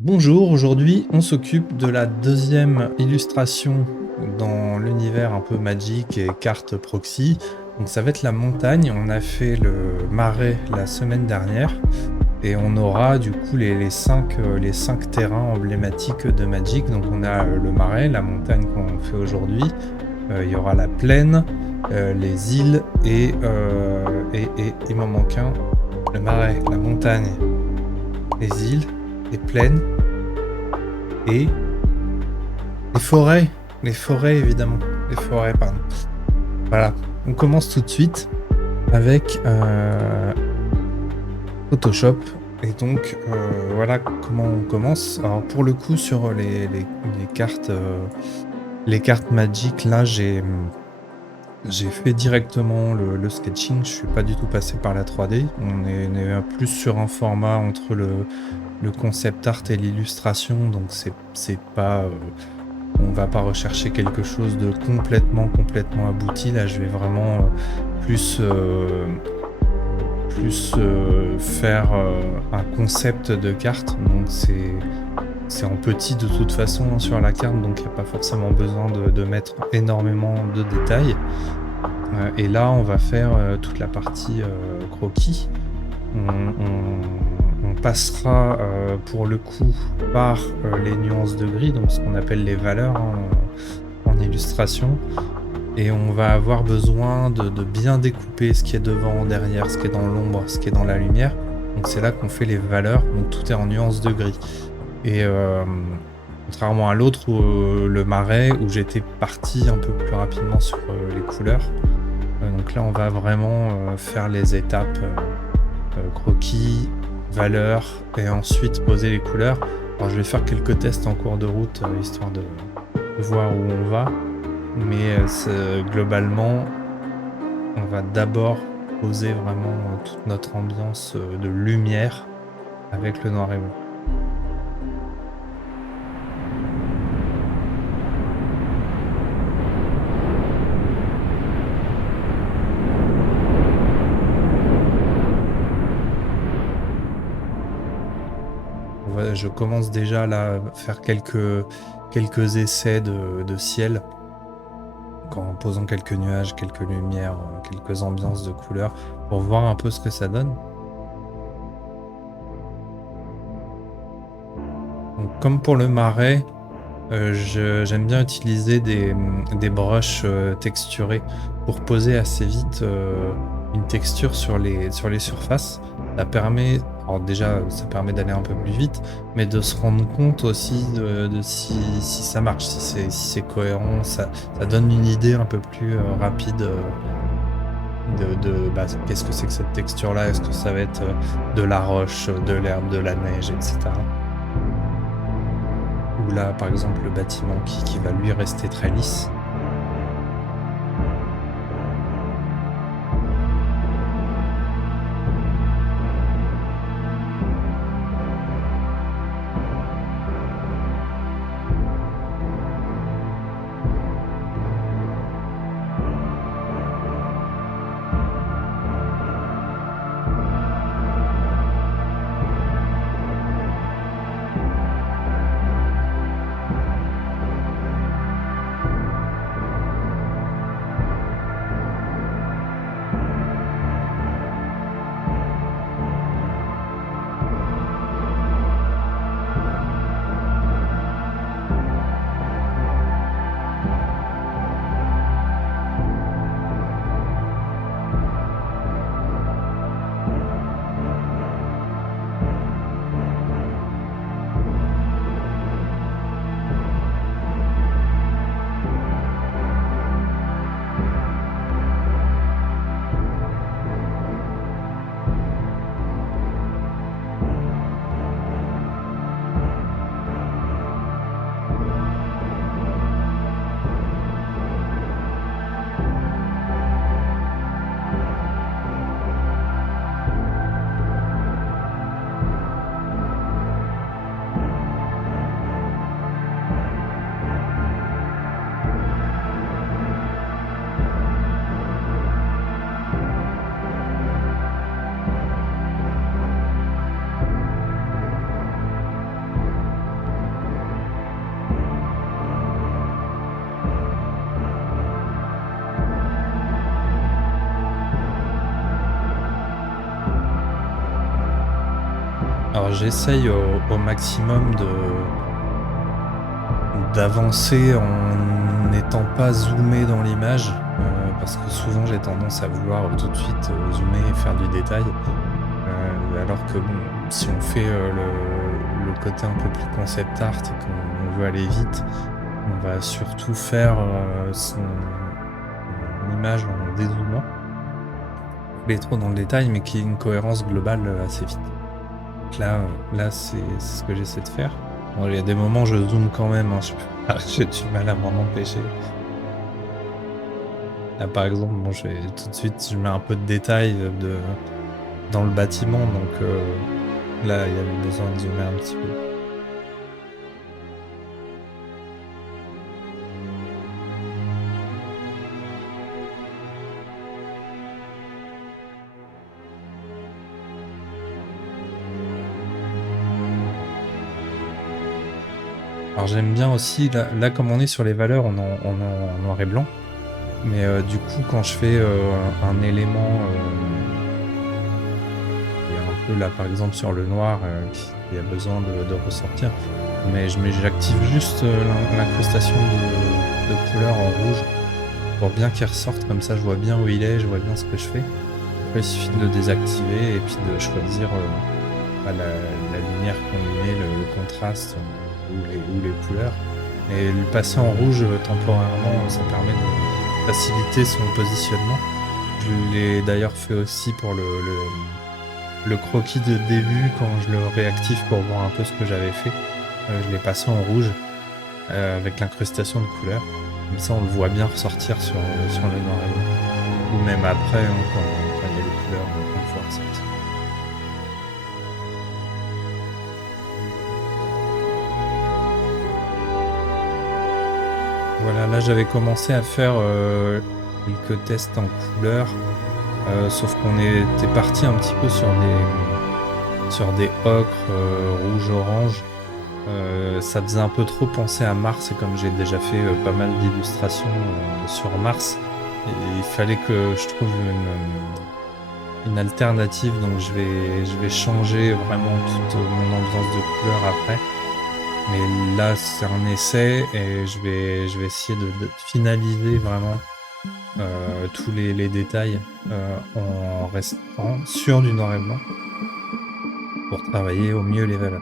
Bonjour, aujourd'hui on s'occupe de la deuxième illustration dans l'univers un peu Magic et cartes proxy. Donc ça va être la montagne. On a fait le marais la semaine dernière et on aura du coup les cinq terrains emblématiques de Magic. Donc on a le marais, la montagne qu'on fait aujourd'hui. Il y aura la plaine, les îles et il m'en manque un. Le marais, la montagne, les îles, les plaines et les forêts. Les forêts, évidemment. Les forêts, pardon. Voilà. On commence tout de suite avec Photoshop. Et donc, voilà comment on commence. Alors, pour le coup, sur les cartes Magic, là, j'ai fait directement le sketching. Je suis pas du tout passé par la 3D. On est plus sur un format entre le concept art et l'illustration. Donc, c'est pas... on va pas rechercher quelque chose de complètement abouti. Là, je vais vraiment plus, faire un concept de carte. Donc, c'est en petit de toute façon hein, sur la carte, donc il n'y a pas forcément besoin de mettre énormément de détails. Et là, on va faire toute la partie croquis. On passera pour le coup par les nuances de gris, donc ce qu'on appelle les valeurs hein, en illustration. Et on va avoir besoin de bien découper ce qui est devant, derrière, ce qui est dans l'ombre, ce qui est dans la lumière. Donc c'est là qu'on fait les valeurs, donc tout est en nuances de gris. Et contrairement à l'autre, le marais, où j'étais parti un peu plus rapidement sur les couleurs. Donc là, on va vraiment faire les étapes croquis, valeurs, et ensuite poser les couleurs. Alors je vais faire quelques tests en cours de route, histoire de voir où on va. Mais globalement, on va d'abord poser vraiment toute notre ambiance de lumière avec le noir et blanc. Je commence déjà là à faire quelques essais de ciel, en posant quelques nuages, quelques lumières, quelques ambiances de couleurs, pour voir un peu ce que ça donne. Donc, comme pour le marais, j'aime bien utiliser des brushes texturés pour poser assez vite une texture sur les surfaces. Ça permet, alors déjà, ça permet d'aller un peu plus vite, mais de se rendre compte aussi de si ça marche, si c'est cohérent. Ça donne une idée un peu plus rapide de qu'est-ce que c'est que cette texture-là. Est-ce que ça va être de la roche, de l'herbe, de la neige, etc. Ou là, par exemple, le bâtiment qui va lui rester très lisse. Alors j'essaye au maximum d'avancer en n'étant pas zoomé dans l'image, parce que souvent j'ai tendance à vouloir tout de suite zoomer et faire du détail, alors que bon, si on fait le côté un peu plus concept art et qu'on veut aller vite, on va surtout faire son image en dézoomant, aller trop dans le détail, mais qui ait une cohérence globale assez vite. Donc là c'est ce que j'essaie de faire. Bon, il y a des moments je zoome quand même, hein, j'ai du mal à m'en empêcher. Là par exemple, bon, tout de suite je mets un peu de détail dans le bâtiment, donc là il y avait besoin de zoomer un petit peu. Alors j'aime bien aussi, là comme on est sur les valeurs, on est en noir et blanc, mais du coup quand je fais un élément qui est un peu là par exemple sur le noir qui a besoin de ressortir, mais j'active juste l'incrustation de couleur en rouge pour bien qu'il ressorte, comme ça je vois bien où il est, je vois bien ce que je fais. Après il suffit de le désactiver et puis de choisir la lumière qu'on met, le contraste ou les couleurs. Et le passer en rouge temporairement, ça permet de faciliter son positionnement. Je l'ai d'ailleurs fait aussi pour le croquis de début, quand je le réactive pour voir un peu ce que j'avais fait. Je l'ai passé en rouge avec l'incrustation de couleurs. Comme ça on le voit bien ressortir sur le noir et blanc. Ou même après, hein, quand il y a les couleurs, on le voit ressortir. Voilà, là j'avais commencé à faire quelques tests en couleur, sauf qu'on était parti un petit peu sur des ocres rouge-orange. Ça faisait un peu trop penser à Mars, et comme j'ai déjà fait pas mal d'illustrations sur Mars, il fallait que je trouve une alternative, donc je vais changer vraiment toute mon ambiance de couleur après. Mais là c'est un essai et je vais essayer de finaliser vraiment tous les détails en restant sur du noir et blanc pour travailler au mieux les valeurs.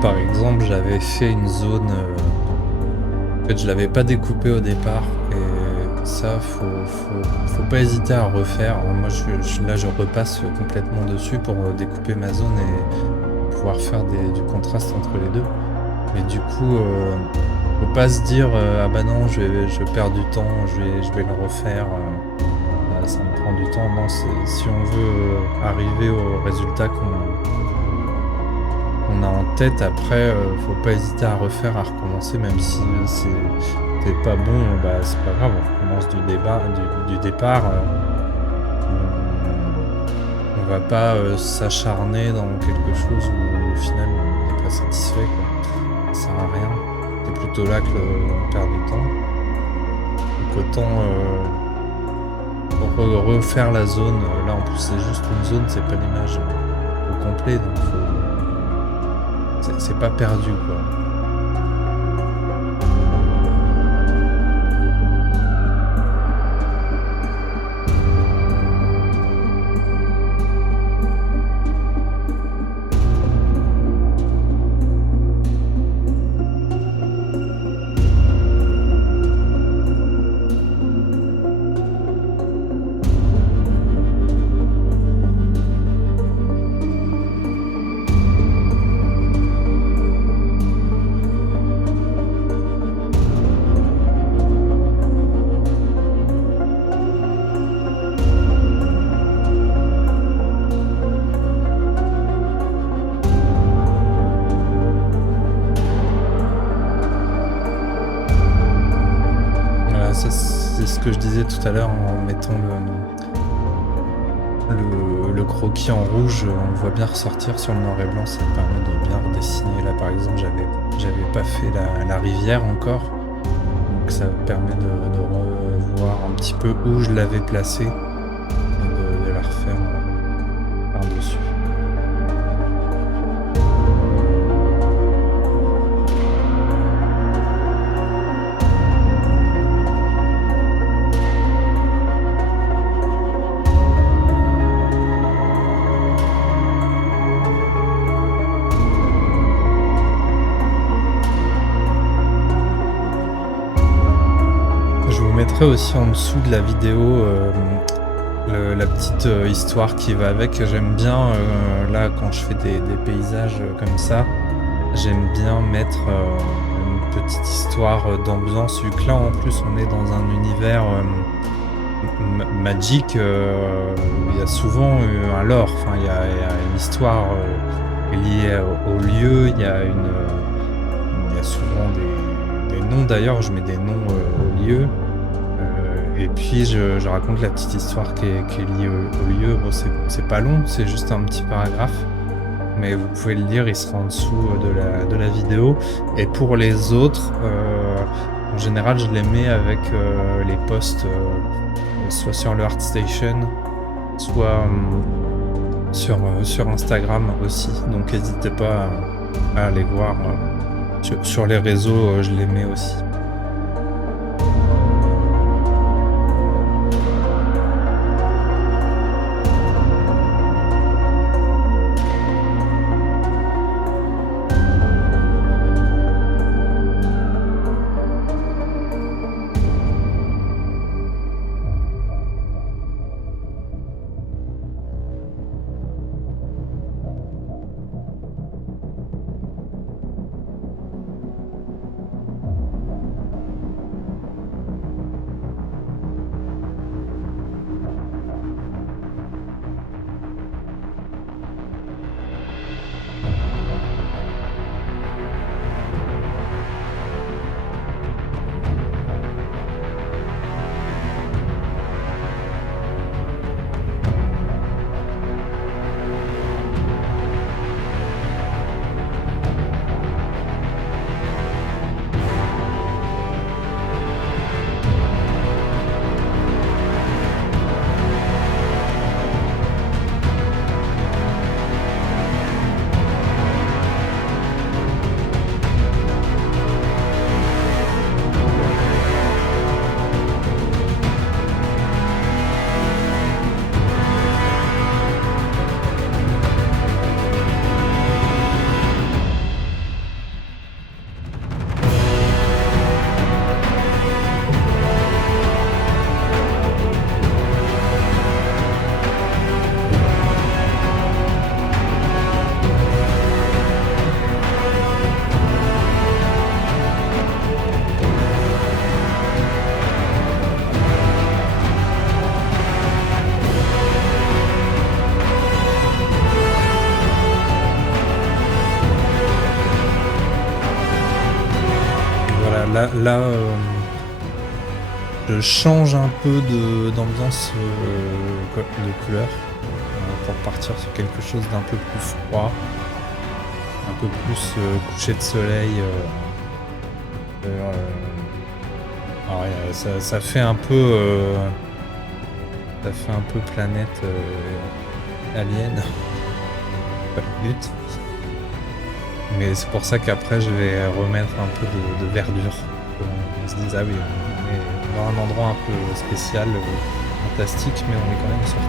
Par exemple, j'avais fait une zone, en fait je l'avais pas découpé au départ, et ça faut pas hésiter à refaire. Moi là je repasse complètement dessus pour découper ma zone et pouvoir faire du contraste entre les deux. Mais du coup faut pas se dire ah bah non je perds du temps, je vais le refaire, ça me prend du temps. Non, si on veut arriver au résultat qu'on a en tête, après faut pas hésiter à refaire, à recommencer, même si c'est pas bon, bah c'est pas grave, on recommence du départ. On va pas s'acharner dans quelque chose où au final on n'est pas satisfait, quoi. Ça sert à rien, c'est plutôt là que on perd du temps. Donc autant refaire la zone. Là en plus c'est juste une zone, c'est pas l'image au complet, donc c'est pas perdu, quoi. c'est ce que je disais tout à l'heure en mettant le croquis en rouge, on le voit bien ressortir sur le noir et blanc, ça me permet de bien redessiner. Là par exemple, j'avais pas fait la rivière encore, donc ça me permet de revoir un petit peu où je l'avais placé et de la refaire par-dessus. Je vous mettrai aussi en dessous de la vidéo la petite histoire qui va avec. J'aime bien, là, quand je fais des paysages comme ça, j'aime bien mettre une petite histoire d'ambiance, vu que là, en plus, on est dans un univers magique. Il y a souvent un lore, enfin, il y a une histoire liée au lieu, il y a souvent des noms, d'ailleurs, je mets des noms aux lieux. Et puis je raconte la petite histoire qui est liée au lieu. Bon, c'est pas long, c'est juste un petit paragraphe, mais vous pouvez le lire, il sera en dessous de la vidéo. Et pour les autres, en général, je les mets avec les posts soit sur le ArtStation, soit sur Instagram aussi. Donc n'hésitez pas à aller voir. Sur les réseaux, je les mets aussi. Là, je change un peu d'ambiance de couleur pour partir sur quelque chose d'un peu plus froid, un peu plus coucher de soleil. Ça fait un peu planète alien, pas le but. Mais c'est pour ça qu'après je vais remettre un peu de verdure. On se dise ah oui, on est dans un endroit un peu spécial, fantastique, mais on est quand même sorti.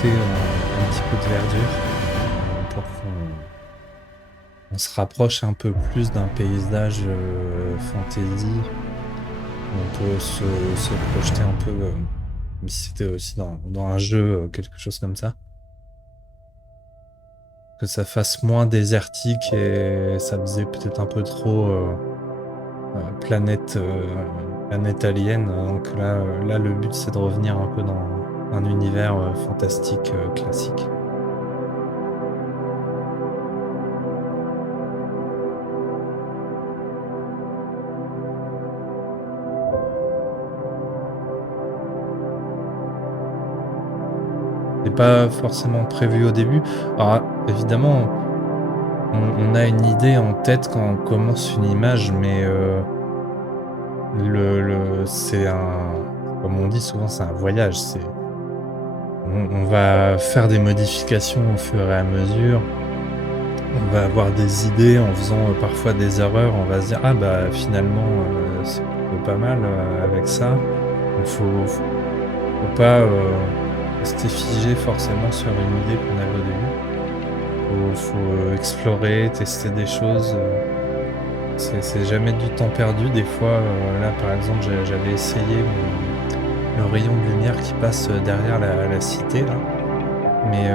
rajouter un petit peu de verdure pour qu'on se rapproche un peu plus d'un paysage fantasy. On peut se projeter un peu, comme si c'était aussi dans un jeu, quelque chose comme ça. Que ça fasse moins désertique et ça faisait peut-être un peu trop planète alien. Donc là, le but c'est de revenir un peu dans un univers fantastique classique. C'est pas forcément prévu au début. Alors évidemment, on a une idée en tête quand on commence une image, mais c'est comme on dit souvent, c'est un voyage. On va faire des modifications au fur et à mesure. On va avoir des idées en faisant parfois des erreurs. On va se dire, ah bah finalement, c'est plutôt pas mal avec ça. Donc faut pas rester figé forcément sur une idée qu'on avait au début. Faut explorer, tester des choses. C'est jamais du temps perdu. Des fois, là par exemple, j'avais essayé le rayon de lumière qui passe derrière la cité là. Mais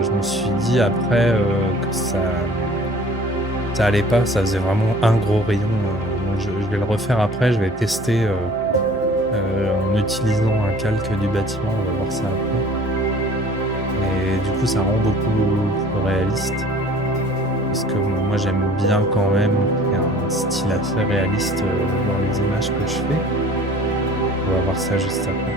je me suis dit après que ça allait pas, ça faisait vraiment un gros rayon. Donc je vais le refaire après, je vais tester en utilisant un calque du bâtiment, on va voir ça après. Mais du coup ça rend beaucoup plus réaliste. Parce que moi j'aime bien quand même qu'il y ait un style assez réaliste dans les images que je fais. On va voir ça juste après.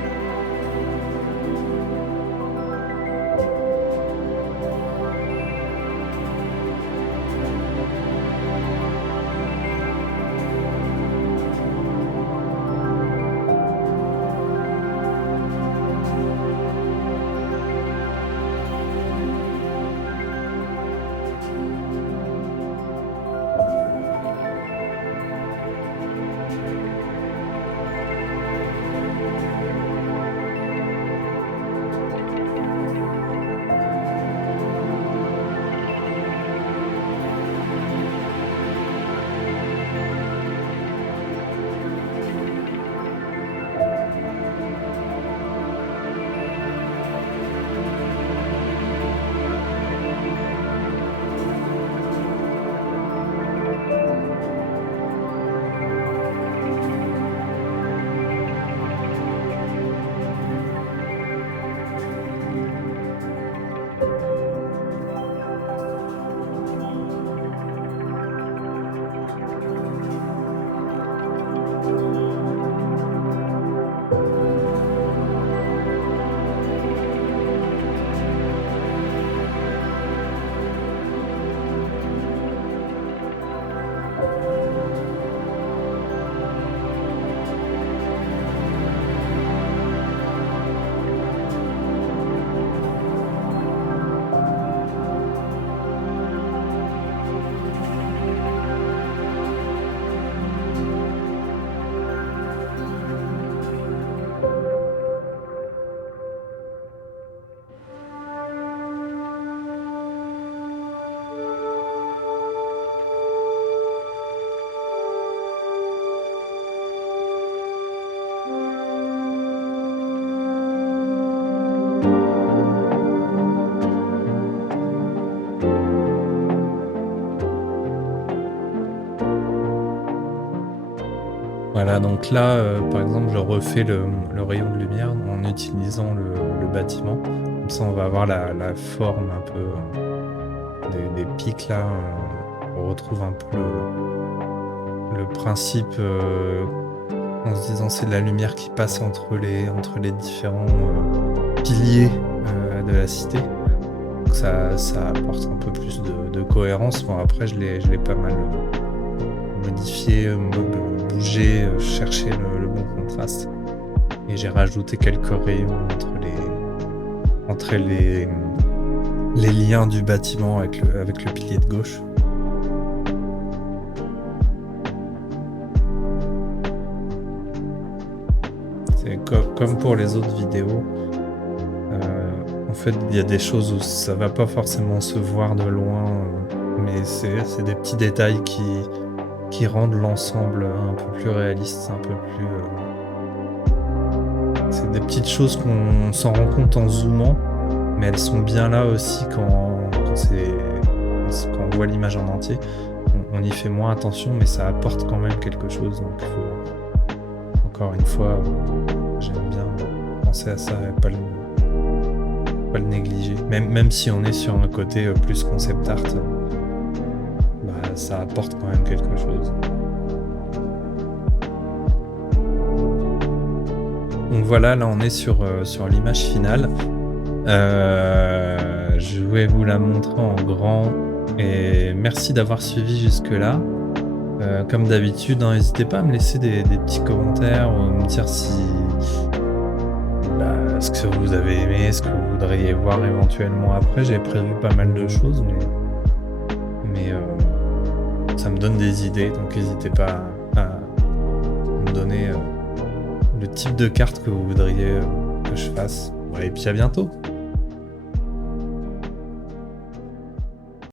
Voilà, donc là, par exemple, je refais le rayon de lumière en utilisant le bâtiment. Comme ça, on va avoir la forme un peu des pics là. On retrouve un peu le principe en se disant c'est de la lumière qui passe entre les différents piliers de la cité. Donc ça apporte un peu plus de cohérence. Bon, après, je l'ai pas mal modifié, bougé, chercher le bon contraste. Et j'ai rajouté quelques rayons entre les liens du bâtiment avec le pilier de gauche. C'est comme pour les autres vidéos. En fait, il y a des choses où ça va pas forcément se voir de loin, mais c'est des petits détails qui rendent l'ensemble un peu plus réaliste, un peu plus... C'est des petites choses qu'on s'en rend compte en zoomant, mais elles sont bien là aussi quand on voit l'image en entier. On y fait moins attention, mais ça apporte quand même quelque chose. Donc encore une fois, j'aime bien penser à ça et pas le négliger. Même si on est sur un côté plus concept art, ça apporte quand même quelque chose. Donc voilà, là on est sur l'image finale. Je vais vous la montrer en grand et merci d'avoir suivi jusque-là. Comme d'habitude, n'hésitez pas à me laisser des petits commentaires ou me dire si ce que vous avez aimé, ce que vous voudriez voir éventuellement après. J'ai prévu pas mal de choses, mais ça me donne des idées, donc n'hésitez pas à me donner le type de carte que vous voudriez que je fasse. Ouais, et puis à bientôt.